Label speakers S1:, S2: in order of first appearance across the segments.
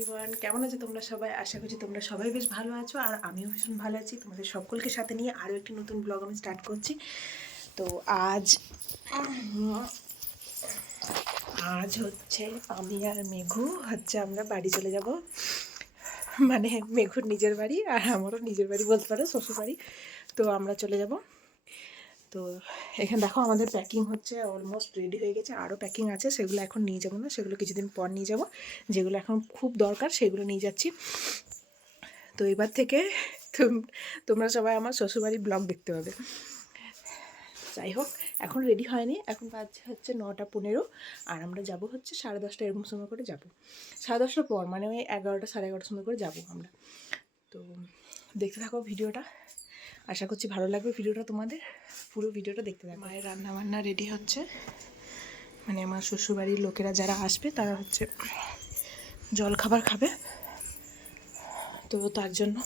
S1: Everyone কেমন আছো তোমরা সবাই? আশা করছি তোমরা সবাই বেশ ভালো আছো, আর আমিও ভীষণ ভালো আছি। তোমাদের সকলকে সাথে নিয়ে আরও একটি নতুন ব্লগ আমি স্টার্ট করছি। তো আজ আজ হচ্ছে আমি আর মেঘু, হচ্ছে আমরা বাড়ি চলে যাব। মানে মেঘুর নিজের বাড়ি আর আমারও নিজের বাড়ি বলতে পারো শ্বশুর বাড়ি তো আমরা চলে যাব। তো এখানে দেখো আমাদের প্যাকিং হচ্ছে অলমোস্ট রেডি হয়ে গেছে। আরও প্যাকিং আছে, সেগুলো এখন নিয়ে যাব না, সেগুলো কিছুদিন পর নিয়ে যাব। যেগুলো এখন খুব দরকার, সেগুলো নিয়ে যাচ্ছি। তো এবার থেকে তোম- তোমরা সবাই আমার শ্বশুরবাড়ির ব্লগ দেখতে পাবে। যাই হোক, এখন রেডি হয়নি, এখন বাজছে হচ্ছে নটা পনেরো, আর আমরা যাব হচ্ছে সাড়ে দশটা এরকম সময় করে যাব। সাড়ে দশটার পর মানে ওই এগারোটা সাড়ে এগারোটার সময় করে যাব আমরা। তো দেখতে থাকো ভিডিওটা। আশা করছি ভালো লাগবে ভিডিওটা তোমাদের। পুরো ভিডিওটা দেখতে থাকো। মায়ের রান্না বান্না রেডি হচ্ছে। মানে আমার শ্বশুরবাড়ির লোকেরা যারা আসবে, তারা হচ্ছে জল খাবার খাবে। তো তার জন্য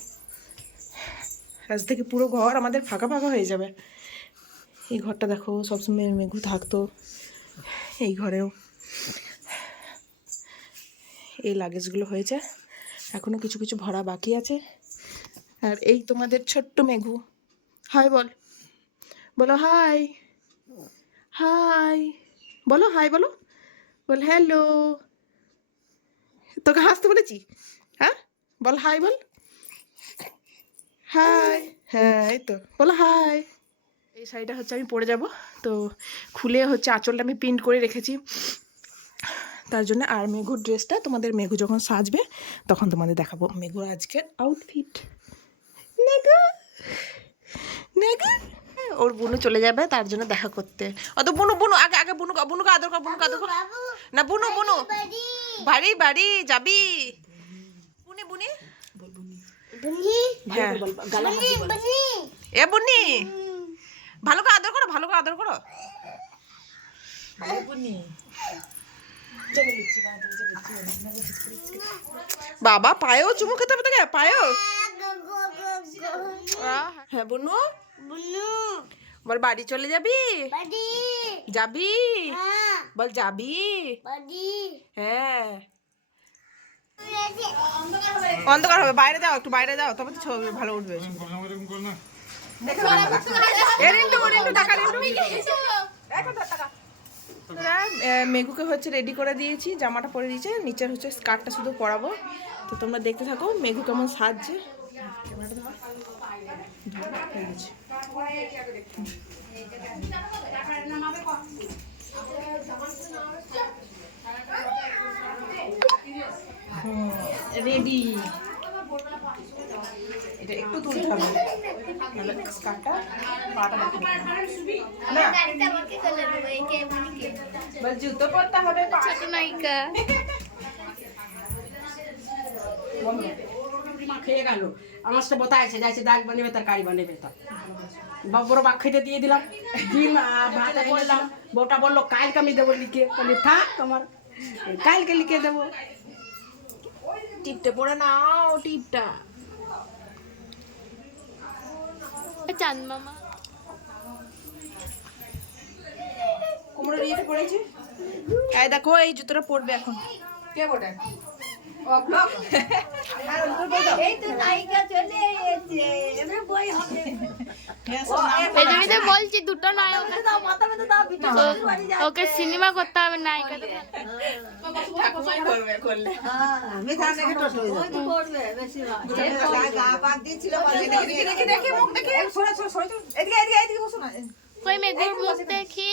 S1: আজ থেকে পুরো ঘর আমাদের ফাঁকা ফাঁকা হয়ে যাবে। এই ঘরটা দেখো, সবসময় মেঘু থাকতো। এই ঘরেও এই লাগেজগুলো হয়েছে। এখনও কিছু কিছু ভরা বাকি আছে। আর এই তোমাদের ছোট্ট মেঘু। হাই বল। বলো হাই। হাই। বলো হাই বলো। বল হ্যালো। তোকে হাসতে বলেছি? হ্যাঁ? বল হাই বল। হাই। হ্যাঁ এই তো। বলো হাই। এই শাড়িটা হচ্ছে আমি পরে যাব। তো খুলে হচ্ছে আঁচলটা আমি প্রিন্ট করে রেখেছি। তার জন্য আর মেঘুর ড্রেসটা তোমাদের মেঘু যখন সাজবে, তখন তোমাদের দেখাবো মেঘুর আজকের আউটফিট ওর বুনু চলে যাবে তার জন্য দেখা করতে। অত বুনু বুনু আগে আগে বুনু বুনুকে আদর কর বুনুকে আদর কর। না বুনু বুনু। বাড়ি বাড়ি যাবি। বুনি বুনি। হ্যাঁ। এ বুনি ভালো করে আদর করো। ভালো করে আদর করো বাবা পায়েও চুমু খেতে হবে তোকে পায়েও। হ্যাঁ বুনু। বল বাড়ি চলে যাবি? যাবি? বল যাবি? হ্যাঁ। অন্ধকার হবে বাইরে যাও একটু বাইরে যাও তবে তো ছবি ভালো উঠবে। মেঘুকে হচ্ছে রেডি করে দিয়েছি জামাটা পরে দিয়েছে নিচের হচ্ছে স্কার্টটা শুধু পরাবো। তো তোমরা দেখতে থাকো মেঘু কেমন সাজছে। রেডি এটা একটু তুলতে হবে নাহলে স্কার্টটা পাটা না। বল জুতো পরতে হবে
S2: ছোট নায়িকা।
S3: খেয়ে গেল। আমার সাথে বোতা আছে যাইছে দাগ বানাবে তরকারি বানাবে তো। বড় বাক খেতে দিয়ে দিলাম। ডিম আর ভাত করলাম বউটা বলল কালকে আমি দেবো লিখে। বলি থাক তোমার কালকে লিখে দেবো।
S1: টিপটা পরে নাও টিপটা।
S2: চাঁদ মামা।
S1: কুমড়োর ইয়েতে পড়েছে এই দেখো এই জুতোটা পরবে এখন। কে
S2: তো বলছি দুটো নয় ওকে সিনেমা করতে হবে নায়িকা
S1: দেখি?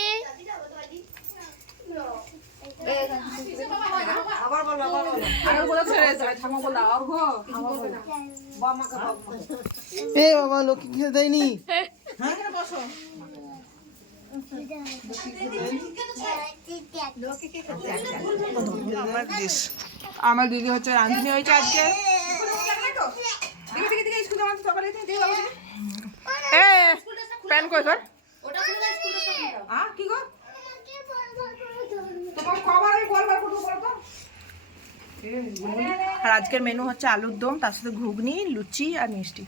S4: এ বাবা লক্ষ্মী খেতে দেয়নি।
S1: আমার দিদি হচ্ছে রাঁধুনি হয়েছে আজকে। প্যান কই আর আজকের মেনু হচ্ছে আলুর দম তার সাথে ঘুগনি লুচি আর মিষ্টি।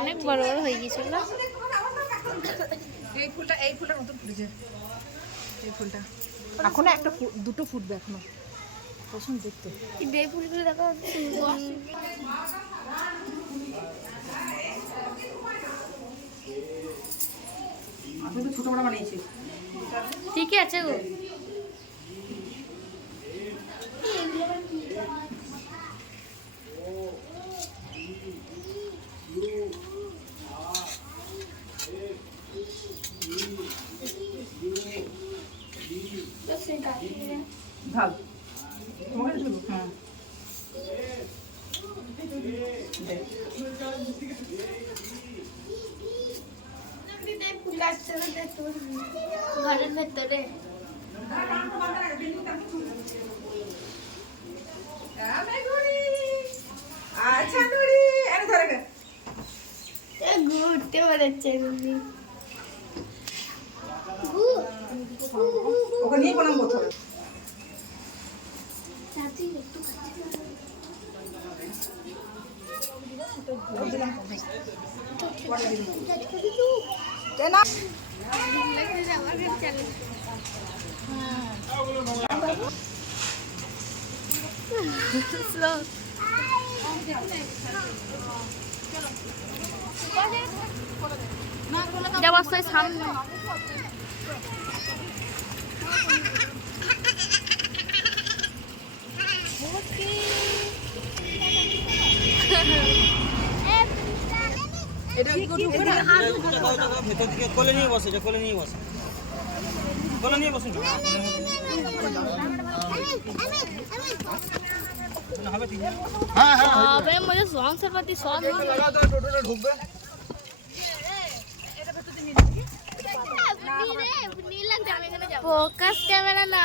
S2: অনেক বড় বড় হয়ে গেছিল
S1: এই ফুলটা এই ফুলটা নতুন ফুটেছে। এই ফুলটা। এখনও একটা দুটো ফুটবে এখনও। পছন্দ দেখতে।
S2: এই ফুলগুলো দেখো
S3: তো ছোট বড় বানিয়েছি
S2: ঠিকই আছে গো।
S3: ভাগ তোমাকে দেবো হ্যাঁ দে।
S2: ঘরের ভেতরে।
S1: আচ্ছা
S2: ঘুরতে বেড়াচ্ছে
S3: ওকে নিয়ে প্রণাম করতে হবে
S2: যা বস্তায় সামনে
S1: এটা
S4: কোলে নিয়ে বসে যে কোলে নিয়ে বসে কোলে নিয়ে বসুন হবে
S2: মধ্যে
S4: টোটোটা ঢুকবে।
S2: ফোকাস ক্যামেরা না।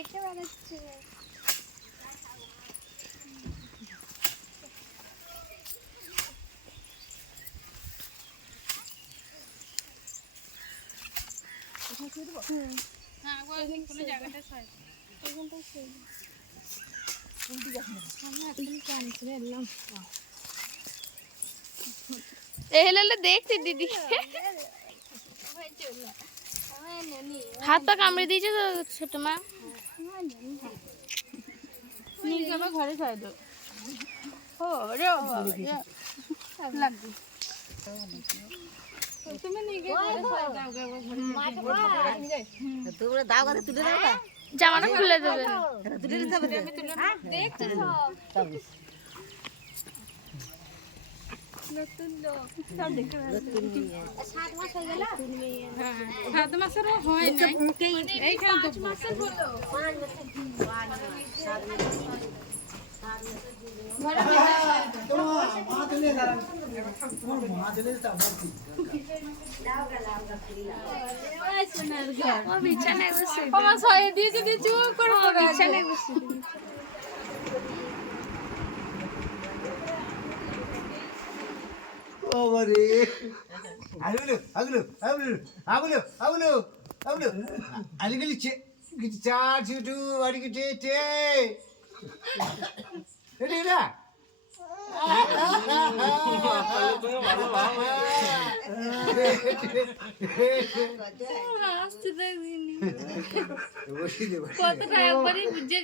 S2: দেখে বেড়াচ্ছে। এলে দিদি। হাত পা কামড়ে দিয়েছে তো ছোট মা। নীলকে আবার ঘরে খাই দো ও রে লাগবে দাও
S5: দাও
S2: জামাটা খুলে দেবে।
S5: তুলে দিতে হবে তো।
S2: সাত মাসেরও হয় নাই। এইখানে তো ও বিছানায় বসে। দিয়েছে দিয়ে চুপ করে বিছানায় বসে।
S6: கோவரி அகலு அகலு அகலு அகலு அகலு அகலு அழுகலிச்சு
S2: சாடிச்சுட்டு வடிக்கிட்டே
S6: சரிங்களா రాస్తుంది
S2: కొత్త రాయబడి బుజ్జగా